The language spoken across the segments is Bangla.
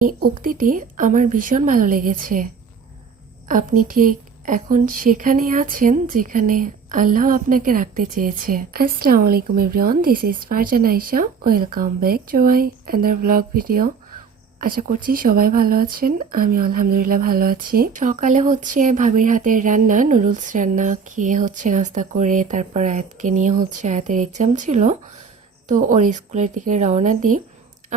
এই উক্তিটি আমার ভীষণ ভালো লেগেছে। আপনি ঠিক এখন সেখানেই আছেন যেখানে আল্লাহ আপনাকে রাখতে চেয়েছে। আসসালামু আলাইকুম everyone, this is Farzan Ayesha. Welcome back to my another blog video. আশা করছি সবাই ভালো আছেন। আমি আলহামদুলিল্লাহ ভালো আছি। সকালে হচ্ছে ভাবির হাতের রান্না, নুডলস রান্না খেয়ে হচ্ছে নাস্তা করে তারপর আয়াতকে নিয়ে হচ্ছে আয়াতের এক্সাম ছিল, তো ওর স্কুলের দিকে রওনা দিই।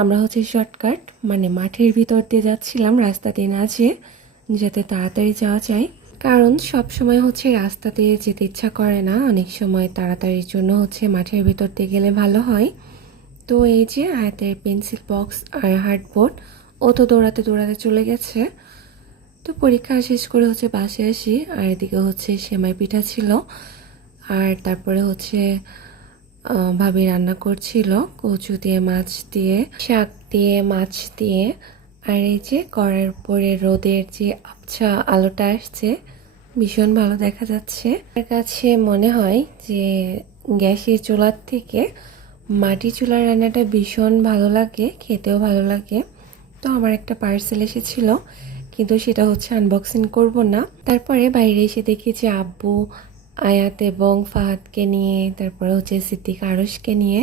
আমরা হচ্ছে শর্টকাট মানে মাঠের ভিতর দিয়ে যাচ্ছিলাম, রাস্তা দিয়ে না যেয়ে, যাতে তাড়াতাড়ি যাওয়া যায়। কারণ সব সময় হচ্ছে রাস্তাতে যেতে ইচ্ছা করে না, অনেক সময় তাড়াতাড়ির জন্য হচ্ছে মাঠের ভিতর দিয়ে গেলে ভালো হয়। তো এই যে আয়াতের পেন্সিল বক্স আর হার্ডবোর্ড, ও তো দৌড়াতে দৌড়াতে চলে গেছে। তো পরীক্ষা শেষ করে হচ্ছে বাসে আসি, আর এদিকে হচ্ছে সেমাই পিঠা ছিল, আর তারপরে হচ্ছে ভাবি রান্না করছিল কচু দিয়ে, মাছ দিয়ে, শাক দিয়ে, মাছ দিয়ে। আর এই যে কড়ার উপরে রোদের যে আবছা আলোটা আসছে, ভীষণ ভালো দেখা যাচ্ছে। আমার কাছে মনে হয় যে গ্যাসের চুলার থেকে মাটি চুলার রান্নাটা ভীষণ ভালো লাগে, খেতেও ভালো লাগে। তো আমার একটা পার্সেল এসেছিল, কিন্তু সেটা হচ্ছে আনবক্সিং করব না। তারপরে বাইরে এসে দেখি যে আব্বু আয়াত এবং ফাহাদকে নিয়ে, তারপরে হচ্ছে সিদ্দিক আরশকে নিয়ে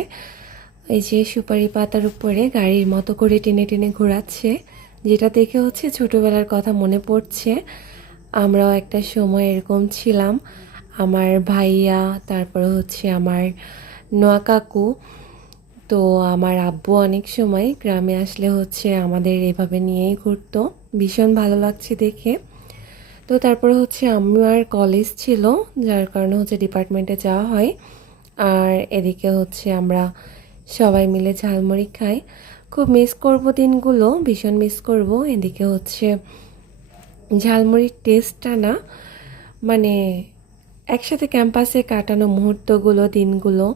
এই যে সুপারি পাতার উপরে গাড়ির মতো করে টেনে টেনে ঘোরাচ্ছে, যেটা দেখে হচ্ছে ছোটবেলার কথা মনে পড়ছে। আমরাও একটা সময় এরকম ছিলাম, আমার ভাইয়া, তারপরে হচ্ছে আমার নোয়া কাকু। তো আমার আব্বু অনেক সময় গ্রামে আসলে হচ্ছে আমাদের এভাবে নিয়েই ঘুরতো, ভীষণ ভালো লাগছে দেখে। তো তারপরে হচ্ছে আমার কলেজ ছিল, যার কারণে হচ্ছে ডিপার্টমেন্টে যাওয়া হয়। আর এদিকে হচ্ছে আমরা সবাই মিলে ঝালমুড়ি খাই। খুব মিস করব দিনগুলো, ভীষণ মিস করব। এদিকে হচ্ছে ঝালমুড়ির টেস্টটা না, মানে একসাথে ক্যাম্পাসে কাটানো মুহূর্তগুলো, দিনগুলো,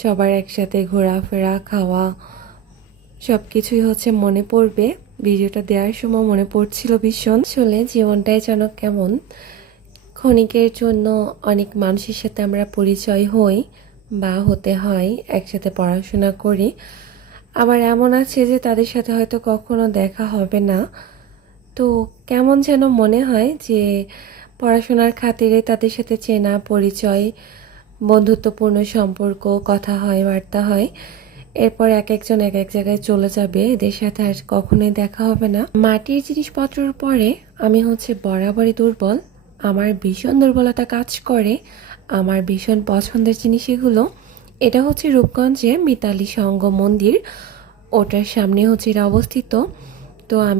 সবার একসাথে ঘোরাফেরা, খাওয়া, সব কিছুই হচ্ছে মনে পড়বে। ভিডিওটা দেওয়ার সময় মনে পড়ছিল ভীষণ। আসলে জীবনটাই যেন কেমন, ক্ষণিকের জন্য অনেক মানুষের সাথে আমরা পরিচয় হই বা হতে হয়, একসাথে পড়াশোনা করি। আবার এমন আছে যে তাদের সাথে হয়তো কখনো দেখা হবে না। তো কেমন যেন মনে হয় যে পড়াশোনার খাতিরে তাদের সাথে চেনা পরিচয়, বন্ধুত্বপূর্ণ সম্পর্ক, কথা হয়, বার্তা হয়। এরপর এক একজন এক এক জায়গায় চলে যাবে, এদের সাথে আর কখনোই দেখা হবে না। মাটির জিনিসপত্রের পরে আমি হচ্ছে বরাবরই দুর্বল, আমার ভীষণ দুর্বলতা কাজ করে। আমার ভীষণ পছন্দের জিনিস এগুলো। এটা হচ্ছে রূপগঞ্জে মিতালি সংঘ মন্দির, ওটার সামনে হচ্ছে এটা অবস্থিত। তো আমি